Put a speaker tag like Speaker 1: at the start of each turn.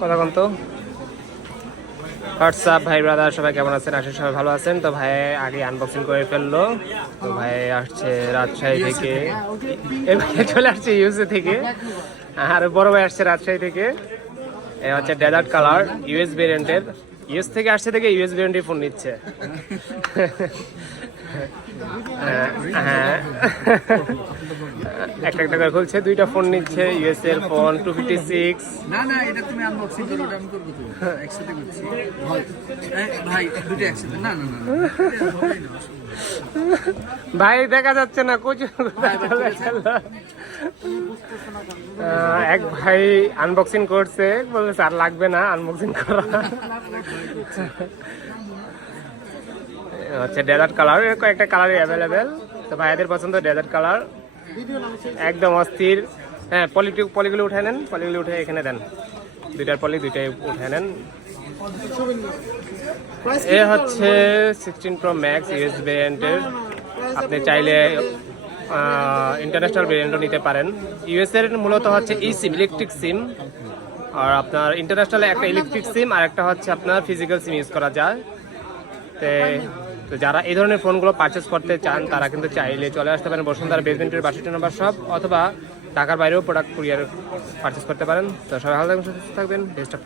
Speaker 1: কথা কন তো। হোয়াটসঅ্যাপ ভাই ব্রাদার সবাই কেমন আছেন? আসলে সবাই ভালো আছেন। তো ভাই আগে আনবক্সিং করে ফেলল। তো ভাই আসছে রাজশাহী থেকে। চলে আসছে ইউএসএ থেকে। আর বড় ভাই আসছে রাজশাহী থেকে। এ হচ্ছে ডেজার্ট কালার ইউএস ভেরিয়েন্টের ইউএস থেকে আসছে থেকে ইউএস ভেরিয়েন্টের ফোন নিচ্ছে। হ্যাঁ, একটা একটা করে খুলছে দুইটা ফোন নিচ্ছে ইউএস এর ফোন টু ফিফটি সিক্স
Speaker 2: না না এটা তুমি আনবক্সিং করো ওটা আমি করব তো। একসাথে করছি। ভাই দুটো একসাথে। না না না
Speaker 1: ভাই দেখা যাচ্ছে না কোচ। এক ভাই আনবক্সিং করছে বলছে আর লাগবে না আনবক্সিং করা। হচ্ছে ডেজার্ট কালার কয়েকটা কালারই অ্যাভেলেবেল তো ভাইয়াদের পছন্দ ডেজার্ট কালার একদম অস্থির। হ্যাঁ পলিটি পলিগুলো উঠে নেন। পলিগুলো উঠে এখানে দেন। দুইটার পলি, দুইটাই উঠে নেন। এ হচ্ছে সিক্সটিন প্রো ম্যাক্স ইউএস ভেরিয়েন্টের আপনি চাইলে ইন্টারন্যাশনাল ভেরিয়েন্টও নিতে পারেন। ইউএস এর মূলত হচ্ছে ই সিম ইলেকট্রিক সিম আর আপনার ইন্টারন্যাশনাল একটা ইলেকট্রিক সিম আর একটা হচ্ছে আপনার ফিজিক্যাল সিম ইউজ করা যায়। তে তো যারা এই ধরনের ফোনগুলো পারচেস করতে চান, তারা কিন্তু চাইলে চলে আসতে পারেন বসুন্ধরা বেসমেন্টের বাষট্টি নম্বর শপ অথবা ঢাকার বাইরেও প্রোডাক্ট কুরিয়ার পারচেস করতে পারেন। তো সবাই ভালো থাকবেন, সুস্থ থাকবেন। Best of